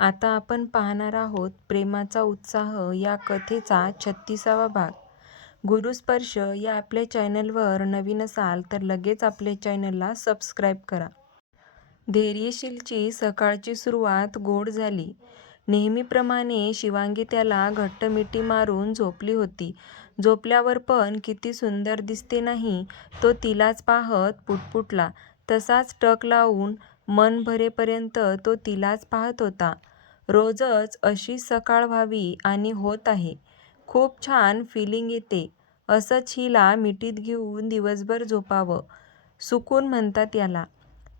आता आपण पाहणार आहोत प्रेमाचा उत्साह या कथेचा छत्तीसावा भाग. गुरुस्पर्श या आपल्या चॅनलवर नवीन असाल तर लगेच आपल्या चॅनलला सबस्क्राईब करा. धैर्यशीलची सकाळची सुरुवात गोड झाली. नेहमीप्रमाणे शिवांगी त्याला घट्ट मिठी मारून झोपली होती. झोपल्यावर पण किती सुंदर दिसते नाही, तो तिलाच पाहत पुटपुटला. तसाच टक लावून मन भरेपर्यंत तो तिलाच पाहत होता. रोजच अशी सकाळ व्हावी आणि होत आहे. खूप छान फिलिंग येते. असंच हिला मिठीत घेऊन दिवसभर झोपावं. सुकून म्हणतात याला.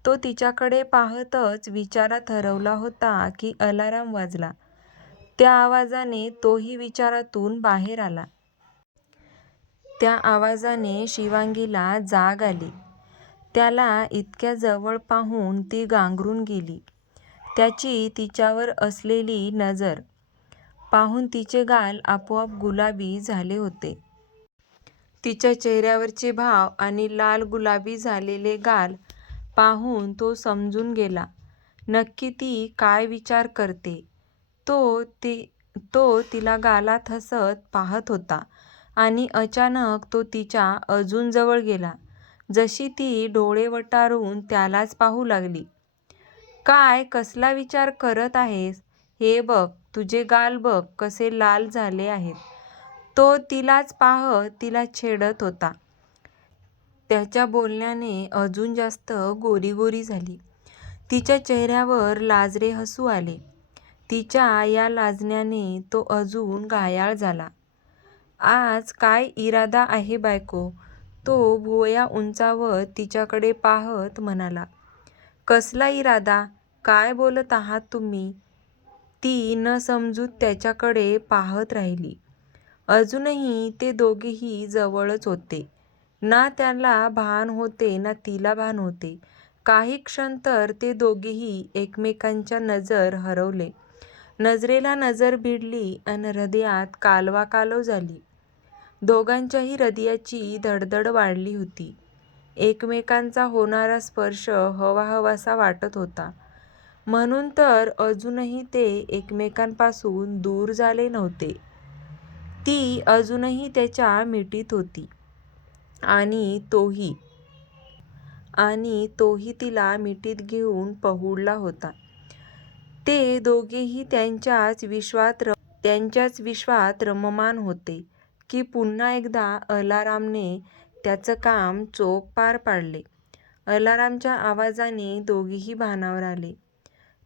तो तिच्याकडे पाहतच विचारात हरवला होता की अलाराम वाजला. त्या आवाजाने तोही विचारातून बाहेर आला. त्या आवाजाने शिवांगीला जाग आली. त्याला इतक्या जवळ पाहून ती गांगरून गेली. त्याची तिच्यावर असलेली नजर पाहून तिचे गाल आपोआप गुलाबी झाले होते. तिच्या चेहऱ्यावरचे भाव आणि लाल गुलाबी झालेले गाल पाहून तो समजून गेला. नक्की ती काय विचार करतेय. तो तिला गालात हसत पाहत होता आणि अचानक तो तिच्या अजून जवळ गेला. जशी ती डोळे वटारून त्यालाच पाहू लागली. काय कसला विचार करत आहेस? हे बघ तुझे गाल बघ कसे लाल झाले आहेत. तो तिलाच पाहत तिला छेडत होता. त्याच्या बोलण्याने अजून जास्त गोरी गोरी झाली. तिच्या चेहऱ्यावर लाजरे हसू आले. तिच्या या लाजण्याने तो अजून घायाळ झाला. आज काय इरादा आहे बायको? तो भुवया उंचावत तिच्याकडे पाहत म्हणाला. कसला इरादा? काय बोलत आहात तुम्ही? ती न समजून त्याच्याकडे पाहत राहिली. अजूनही ते दोघेही जवळच होते. ना त्याला भान होते ना तिला भान होते. काही क्षण तर ते दोघेही एकमेकांच्या नजर हरवले. नजरेला नजर भिडली आणि हृदयात कालवाकालव झाली. दोघांच्याही हृदयाची धडधड वाढली होती. एकमेकांचा होणारा स्पर्श हवाहवासा वाटत होता. म्हणून तर अजूनही ते एकमेकांपासून दूर झाले नव्हते. ती अजूनही त्याच्या मिठीत होती आणि तोही. आणि तोही तिला मिठीत घेऊन पहुडला होता. ते दोघेही त्यांच्याच विश्वात रममाण होते की पुन्हा एकदा अलारामने त्याचं काम चोख पार पाडले. अलारामच्या आवाजाने दोघेही भानावर आले.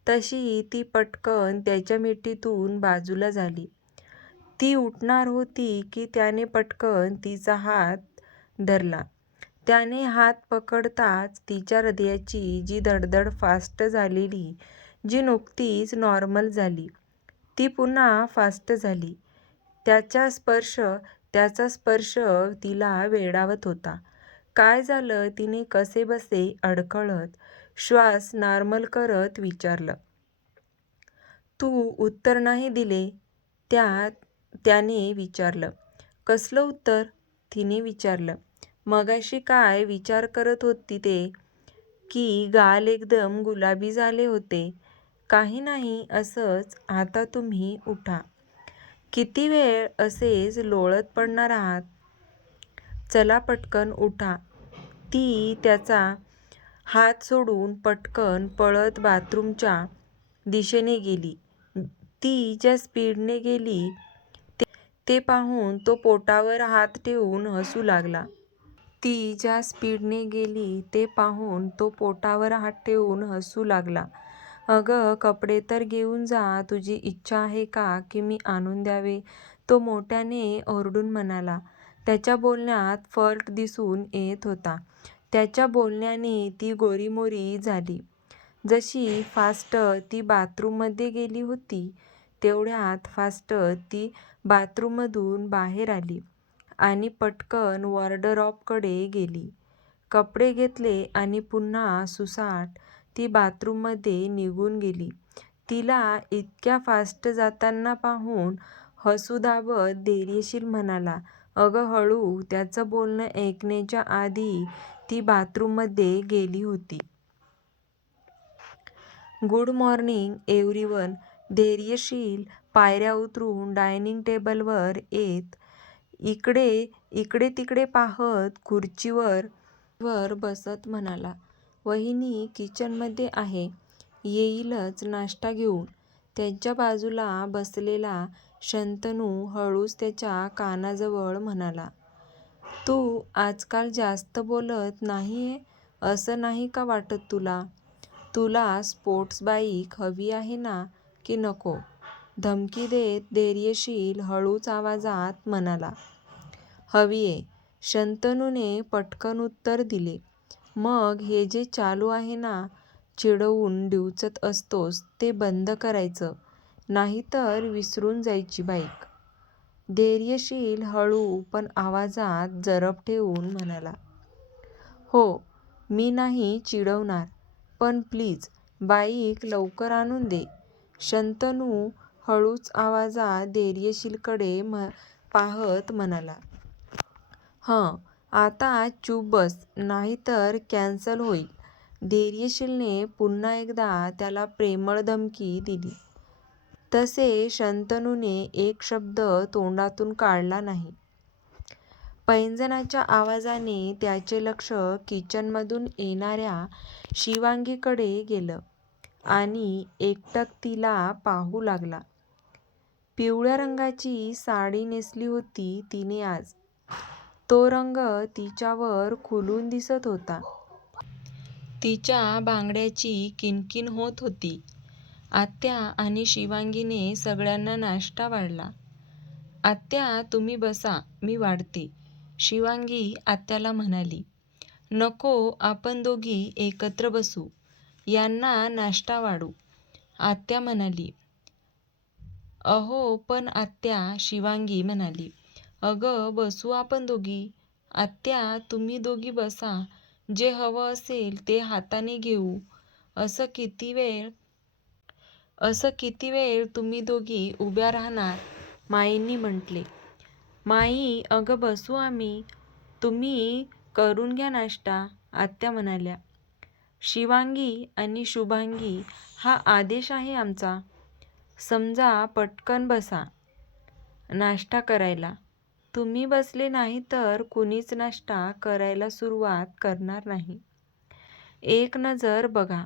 तशी ती पटकन त्याच्या मिठीतून बाजूला झाली. ती उठणार होती की त्याने पटकन तिचा हात धरला. त्याने हात पकडताच तिच्या हृदयाची जी धडधड फास्ट झालेली, जी नुकतीच नॉर्मल झाली, ती पुन्हा फास्ट झाली. त्याचा स्पर्श तिला वेडावत होता. काय झालं तिने कसेबसे अडखळत श्वास नॉर्मल करत विचारलं. तू उत्तर नाही दिले? त्या त्याने विचारलं. कसलं उत्तर? तिने विचारलं. मगाशी काय विचार करत होती ते? की गाल एकदम गुलाबी झाले होते? काही नाही असंच. आता तुम्ही उठा. किती वेळ असेच लोळत पडणार आहात? चला पटकन उठा. ती त्याचा हात सोडून पटकन पळत बाथरूमच्या दिशेने गेली. ती ज्या स्पीडने गेली ते पाहून तो पोटावर हात ठेवून हसू लागला. ती ज्या स्पीडने गेली ते पाहून तो पोटावर हात ठेवून हसू लागला. अगं कपडे तर घेऊन जा. तुझी इच्छा आहे का की मी आणून द्यावे? तो मोठ्याने ओरडून म्हणाला. त्याच्या बोलण्यात फ्लर्ट दिसून येत होता. त्याच्या बोलण्याने ती गोरीमोरी झाली. जशी फास्ट ती बाथरूममध्ये गेली होती, तेवढ्यात फास्ट ती बाथरूममधून बाहेर आली आणि पटकन वॉर्डरोबकडे गेली. कपडे घेतले आणि पुन्हा सुसाट ती बाथरूममध्ये निघून गेली. तिला इतक्या फास्ट जाताना पाहून हसू दाबत धैर्यशील म्हणाला. अगं हळू. त्याचं बोलणं ऐकण्याच्या आधी ती बाथरूममध्ये गेली होती. Good morning everyone. धैर्यशील पायऱ्या उतरून डायनिंग टेबलवर येत इकडे इकडे तिकडे पाहत खुर्चीवर वर बसत म्हणाला, वहिनी किचनमध्ये आहे. येईलच नाश्ता घेऊन. त्यांच्या बाजूला बसलेला शंतनू हळूच त्याच्या कानाजवळ म्हणाला, तू आजकाल जास्त बोलत नाहीये असं नाही का वाटत तुला? तुला स्पोर्ट्स बाईक हवी आहे ना की नको? धमकी देत धैर्यशील हळूच आवाजात म्हणाला. हवीये. शंतनूने पटकन उत्तर दिले. मग हे जे चालू आहे ना, चिडवून डिवचत असतोस ते बंद करायचं, नाहीतर विसरून जायची बाईक. धैर्यशील हळू पण आवाजात जरब ठेवून म्हणाला. हो, मी नाही चिडवणार. पण प्लीज बाईक लवकर आणून दे. शंतनू हळूच आवाजात धैर्यशीलकडे म पाहत म्हणाला. हं, आता चूप बस नाहीतर कॅन्सल होईल. धैर्यशीलने पुन्हा एकदा त्याला प्रेमळ धमकी दिली. तसे शंतनूने एक शब्द तोंडातून काढला नाही. पैंजणाच्या आवाजाने त्याचे लक्ष किचनमधून येणाऱ्या शिवांगीकडे गेलं आणि एकटक तिला पाहू लागला. पिवळ्या रंगाची साडी नेसली होती तिने आज. तो रंग तिच्यावर खुलून दिसत होता. तिच्या बांगड्याची किणकिण होत होती. आत्या आणि शिवांगीने सगळ्यांना नाश्ता वाढला. आत्या तुम्ही बसा मी वाढते. शिवांगी आत्याला म्हणाली. नको आपण दोघी एकत्र बसू. यांना नाश्ता वाढू. आत्या म्हणाली. अहो पण आत्या शिवांगी म्हणाली. अगं बसू आपण दोघी. आत्या तुम्ही दोघी बसा जे हवं असेल ते हाताने घेऊ असं किती वेळ असं किती वेळ तुम्ही दोघी उभ्या राहणार माईंनी म्हटले माई अगं बसू आम्ही. तुम्ही करून घ्या नाश्ता आत्या म्हणाल्या. शिवांगी आणि शुभांगी हा आदेश आहे आमचा. समजा पटकन बसा नाश्ता करायला. तुम्ही बसले नाही तर कुणीच नाश्ता करायला सुरुवात करणार नाही. एक नजर बघा.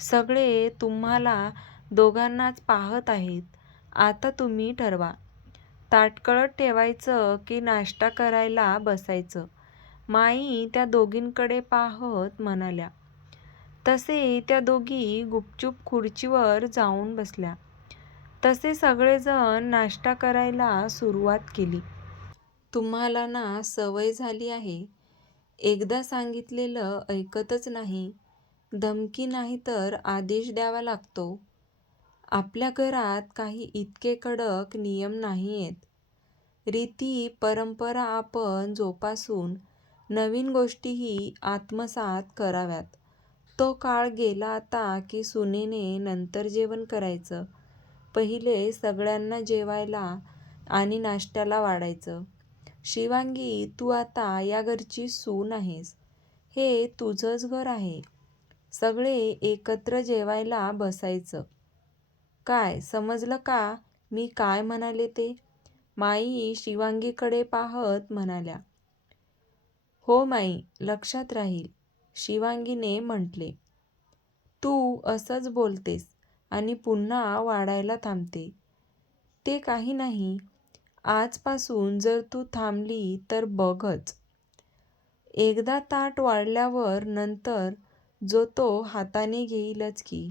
सगळे तुम्हाला दोघांनाच पाहत आहेत. आता तुम्ही ठरवा. ताटकळत ठेवायचं की नाश्ता करायला बसायचं. माई त्या दोघींकडे पाहत म्हणाल्या. तसे त्या दोघी गुपचूप खुर्चीवर जाऊन बसल्या. तसे सगळेजण नाश्ता करायला सुरुवात केली. तुम्हाला ना सवय झाली आहे. एकदा सांगितलेलं ऐकतच नाही. धमकी नाही तर आदेश द्यावा लागतो. आपल्या घरात काही इतके कडक नियम नाही आहेत रीती परंपरा आपण जोपासून नवीन गोष्टीही आत्मसात कराव्यात. तो काळ गेला आता की सुनेने नंतर जेवण करायचं. पहिले सगळ्यांना जेवायला आणि नाश्त्याला वाढायचं. शिवांगी तू आता या घरची सून आहेस. हे तुझंच घर आहे. सगळे एकत्र जेवायला बसायचं. काय समजलं का मी काय म्हणाले ते? माई शिवांगीकडे पाहत म्हणाल्या. हो माई लक्षात राहील. शिवांगीने म्हटले तू असंच बोलतेस आणि पुन्हा वाढायला थांबते. ते काही नाही. आजपासून जर तू थांबली तर बघच. एकदा ताट वाढल्यावर नंतर जो तो हाताने घेईलच की.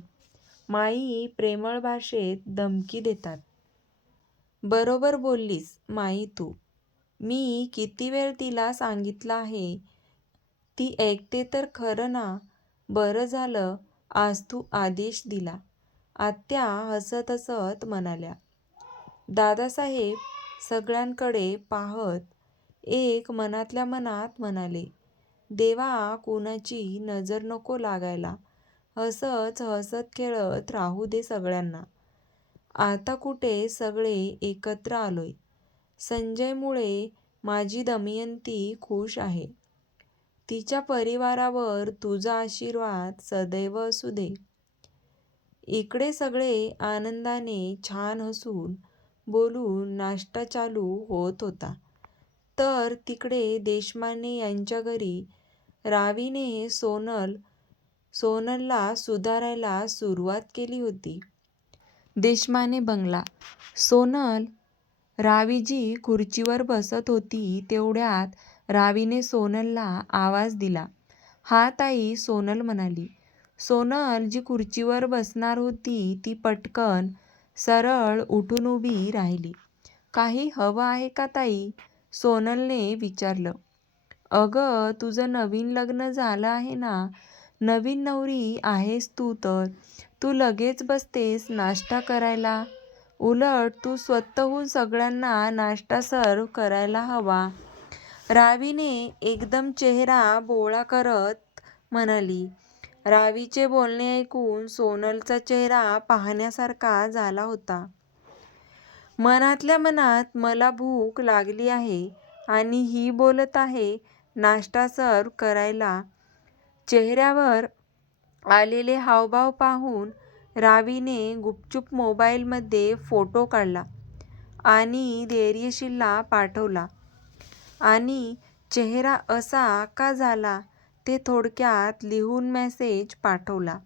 माई प्रेमळ भाषेत धमकी देतात. बरोबर बोललीस माई तू. मी किती वेळ तिला सांगितलं आहे. ती ऐकते तर खरं ना. बरं झालं आज तू आदेश दिला. आत्या हसत हसत म्हणाल्या. दादासाहेब सगळ्यांकडे पाहत एक मनातल्या मनात म्हणाले. देवा कुणाची नजर नको लागायला. हसत हसत खेळत राहू दे सगळ्यांना. आता कुठे सगळे एकत्र आलोय. संजयमुळे माझी दमयंती खुश आहे. तिच्या परिवारावर तुझा आशीर्वाद सदैव असू दे. इकडे सगळे आनंदाने छान हसून बोलून नाश्ता चालू होत होता तर तिकडे देशमाने यांच्या घरी रावीने सोनल सोनलला सुधारायला सुरुवात केली होती. देशमाने बंगला, सोनल रावीजी खुर्चीवर बसत होती तेवढ्यात रावीने सोनलला आवाज दिला. हा ताई सोनल म्हणाली. सोनल जी खुर्चीवर बसणार होती ती पटकन सरळ उठून उभी राहिली. काही हवं आहे का ताई? सोनलने विचारलं. अगं तुझं नवीन लग्न झालं आहे ना? नवीन नवरी आहेस तू तर तू लगेच बसतेस नाश्ता करायला. उलट तू स्वतःहून सगळ्यांना नाश्ता सर्व करायला हवा. रावीने एकदम चेहरा बोळा करत म्हणाली. रावीचे बोलणे ऐकून सोनलचा चेहरा पाहण्यासारखा झाला होता. मनातल्या मनात मला भूक लागली आहे आणि ही बोलत आहे नाश्ता सर्व करायला. चेहऱ्यावर आलेले हावभाव पाहून रावीने गुपचूप मोबाईलमध्ये फोटो काढला आणि धैर्यशीलला पाठवला आणि चेहरा असा का झाला ते थोडक्यात लिहून मेसेज पाठवला.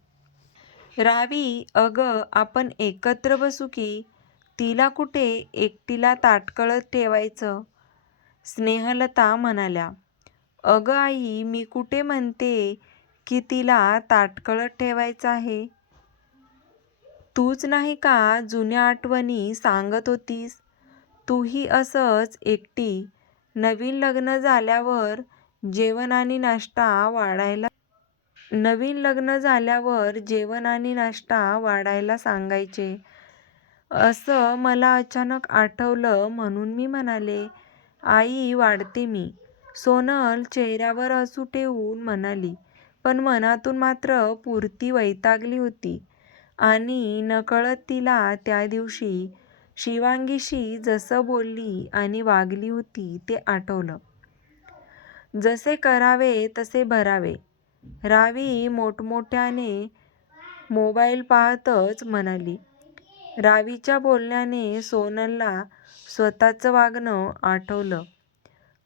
रावी अगं आपण एकत्र बसू की? तिला कुठे एकटीला ताटकळत ठेवायचं? स्नेहलता म्हणाल्या. अगं आई मी कुठे म्हणते की तिला ताटकळत ठेवायचं आहे. तूच नाही का जुन्या आठवणी सांगत होतीस? तूही असंच एकटी. नवीन लग्न झाल्यावर जेवण आणि नाश्ता वाढायला नवीन लग्न झाल्यावर जेवण आणि नाश्ता वाढायला सांगायचे असं मला अचानक आठवलं म्हणून मी म्हणाले. आई वाढते मी. सोनल चेहऱ्यावर हसू ठेवून म्हणाली पण मनातून मात्र पुरती वैतागली होती आणि नकळत तिला त्या दिवशी शिवांगीशी जसं बोलली आणि वागली होती ते आठवलं. जसे करावे तसे भरावे. रावी मोठमोठ्याने मोबाईल पाहतच म्हणाली. रावीच्या बोलण्याने सोनलला स्वतःचं वागणं आठवलं.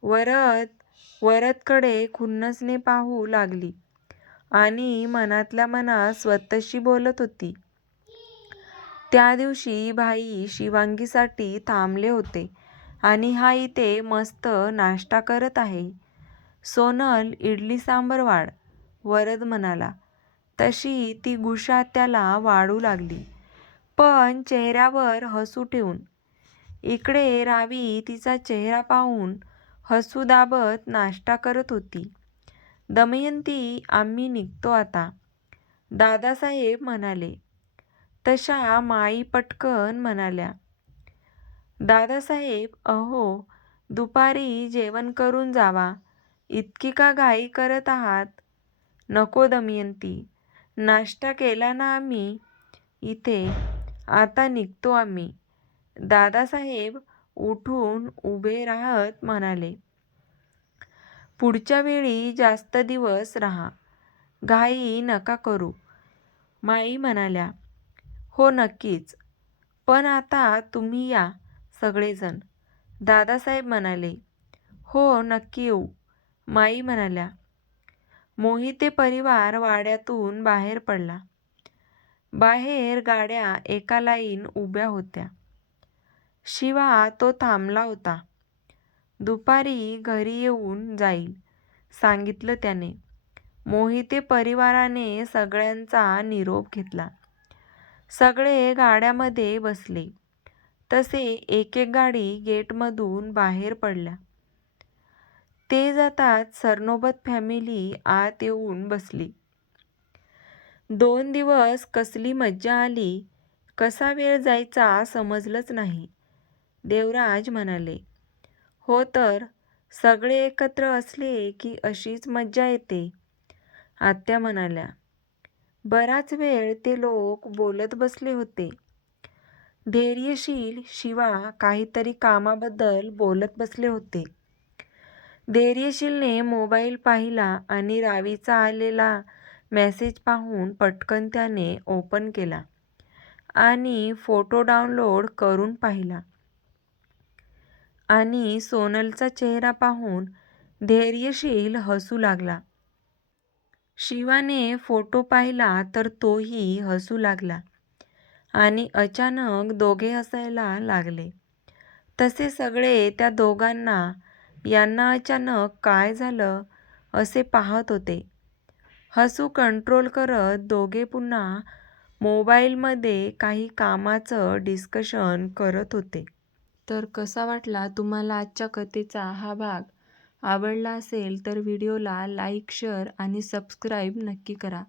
वरद वरदकडे खुन्नसने पाहू लागली आणि मनातल्या मनात स्वतःशी बोलत होती. त्या दिवशी भाई शिवांगीसाठी थांबले होते आणि हा इथे मस्त नाश्ता करत आहे. सोनल इडली सांबर वाढ, वरद म्हणाला. तशी ती गुशा त्याला वाढू लागली पण चेहऱ्यावर हसू ठेवून. इकडे रावी तिचा चेहरा पाहून हसू दाबत नाश्ता करत होती. दमयंती आम्ही निघतो आता, दादासाहेब म्हणाले. तशा माई पटकन म्हणाल्या. दादासाहेब अहो दुपारी जेवण करून जावा. इतकी का घाई करत आहात? नको दमयंती. नाश्ता केला ना आम्ही इथे. आता निघतो आम्ही. दादासाहेब उठून उभे राहत म्हणाले. पुढच्या वेळी जास्त दिवस राहा. घाई नका करू. माई म्हणाल्या. हो नक्कीच. पण आता तुम्ही या सगळेजण. दादासाहेब म्हणाले. हो नक्की येऊ. माई म्हणाल्या. मोहिते परिवार वाड्यातून बाहेर पडला. बाहेर गाड्या एका लाईन उभ्या होत्या. शिवा तो थांबला होता. दुपारी घरी येऊन जाईल सांगितलं त्याने. मोहिते परिवाराने सगळ्यांचा निरोप घेतला. सगळे गाड्यामध्ये बसले तसे एक एक गाडी गेटमधून बाहेर पडल्या. ते जातात सरनोबत फॅमिली आत येऊन बसली. दोन दिवस कसली मज्जा आली. कसा वेळ जायचा समजलंच नाही. देवराज म्हणाले. हो तर सगळे एकत्र असले की अशीच मज्जा येते. आत्या म्हणाल्या. बराच वेळ ते लोक बोलत बसले होते. धैर्यशील शिवा काहीतरी कामाबद्दल बोलत बसले होते. धैर्यशीलने मोबाईल पाहिला आणि रावीचा आलेला मेसेज पाहून पटकन त्याने ओपन केला. आणि फोटो डाउनलोड करून पाहिला. आणि सोनलचा चेहरा पाहून धैर्यशील हसू लागला. शिवाने फोटो पाहिला तर तोही हसू लागला. आणि अचानक दोघे हसायला लागले. तसे सगळे त्या दोघांना, यांना अचानक काय झालं असे पाहत होते. हसू कंट्रोल करत दोघे पुन्हा मोबाईलमध्ये काही कामाचं डिस्कशन करत होते. तर कसा वाटला तुम्हाला आजच्या कथेचा हा भाग? आवडला असेल तर व्हिडिओला लाईक, शेअर आणि सबस्क्राईब नक्की करा.